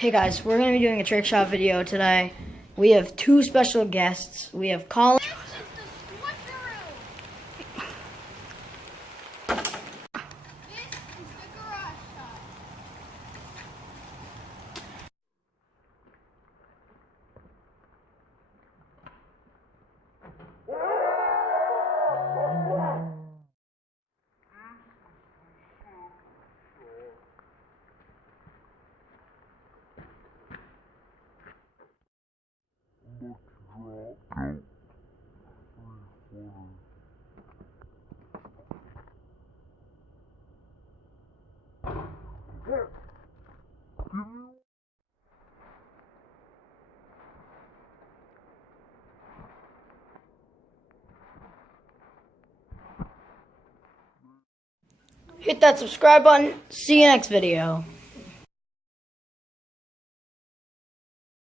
Hey guys, we're going to be doing a trick shot video today. We have two special guests. We have Colin. Hit that subscribe button. See you next video.